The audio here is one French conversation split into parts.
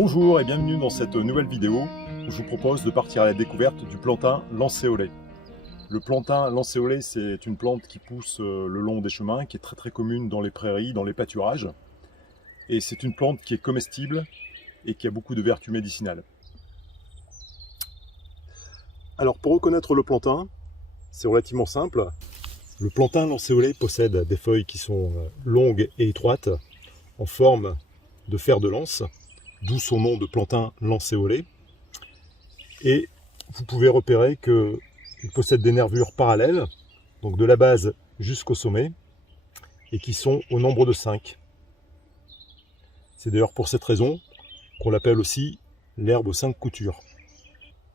Bonjour et bienvenue dans cette nouvelle vidéo où je vous propose de partir à la découverte du plantain lancéolé. Le plantain lancéolé, c'est une plante qui pousse le long des chemins, qui est très commune dans les prairies, dans les pâturages. Et c'est une plante qui est comestible et qui a beaucoup de vertus médicinales. Alors pour reconnaître le plantain, c'est relativement simple. Le plantain lancéolé possède des feuilles qui sont longues et étroites, en forme de fer de lance, d'où son nom de plantain lancéolé. Et vous pouvez repérer qu'il possède des nervures parallèles, donc de la base jusqu'au sommet, et qui sont au nombre de 5. C'est d'ailleurs pour cette raison qu'on l'appelle aussi l'herbe aux 5 coutures.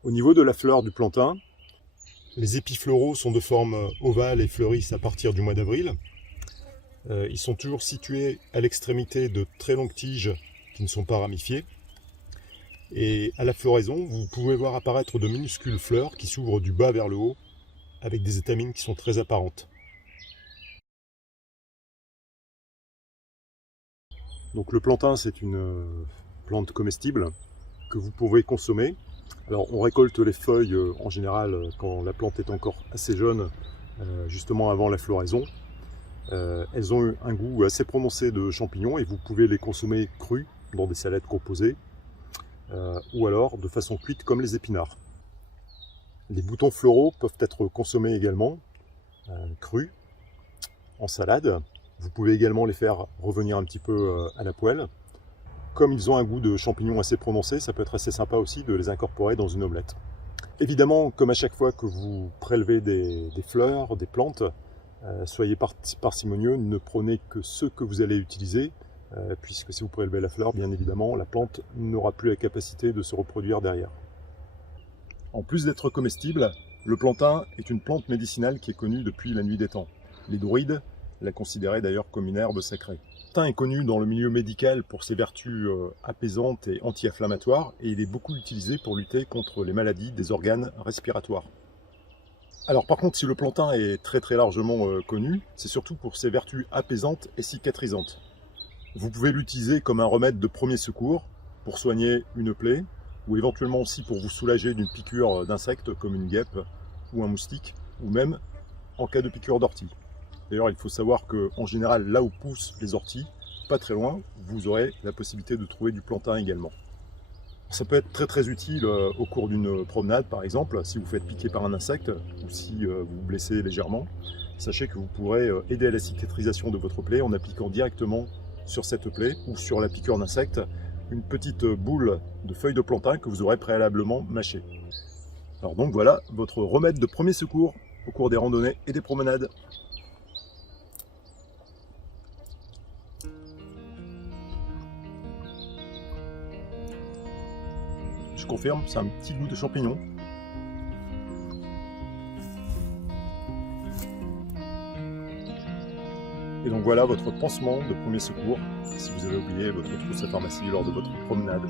Au niveau de la fleur du plantain, les épis floraux sont de forme ovale et fleurissent à partir du mois d'avril. Ils sont toujours situés à l'extrémité de très longues tiges qui ne sont pas ramifiées. Et à la floraison, vous pouvez voir apparaître de minuscules fleurs qui s'ouvrent du bas vers le haut avec des étamines qui sont très apparentes. Donc le plantain, c'est une plante comestible que vous pouvez consommer. Alors on récolte les feuilles en général quand la plante est encore assez jeune, justement avant la floraison. Elles ont un goût assez prononcé de champignons et vous pouvez les consommer crues dans des salades composées ou alors de façon cuite comme les épinards. Les boutons floraux peuvent être consommés également crus en salade. Vous pouvez également les faire revenir un petit peu à la poêle. Comme ils ont un goût de champignons assez prononcé, ça peut être assez sympa aussi de les incorporer dans une omelette. Évidemment, comme à chaque fois que vous prélevez des fleurs, des plantes, soyez parcimonieux, ne prenez que ceux que vous allez utiliser, puisque si vous prélevez la fleur, bien évidemment, la plante n'aura plus la capacité de se reproduire derrière. En plus d'être comestible, le plantain est une plante médicinale qui est connue depuis la nuit des temps. Les druides la considéraient d'ailleurs comme une herbe sacrée. Le plantain est connu dans le milieu médical pour ses vertus apaisantes et anti-inflammatoires, et il est beaucoup utilisé pour lutter contre les maladies des organes respiratoires. Alors par contre, si le plantain est très largement connu, c'est surtout pour ses vertus apaisantes et cicatrisantes. Vous pouvez l'utiliser comme un remède de premier secours pour soigner une plaie, ou éventuellement aussi pour vous soulager d'une piqûre d'insectes comme une guêpe ou un moustique, ou même en cas de piqûre d'ortie. D'ailleurs, il faut savoir qu'en général, là où poussent les orties, pas très loin, vous aurez la possibilité de trouver du plantain également. Ça peut être très utile au cours d'une promenade par exemple, si vous faites piquer par un insecte ou si vous vous blessez légèrement. Sachez que vous pourrez aider à la cicatrisation de votre plaie en appliquant directement sur cette plaie ou sur la piqûre d'insecte une petite boule de feuilles de plantain que vous aurez préalablement mâchée. Alors donc voilà votre remède de premier secours au cours des randonnées et des promenades. Je confirme, c'est un petit goût de champignon. Et donc voilà votre pansement de premier secours si vous avez oublié votre trousse à pharmacie lors de votre promenade.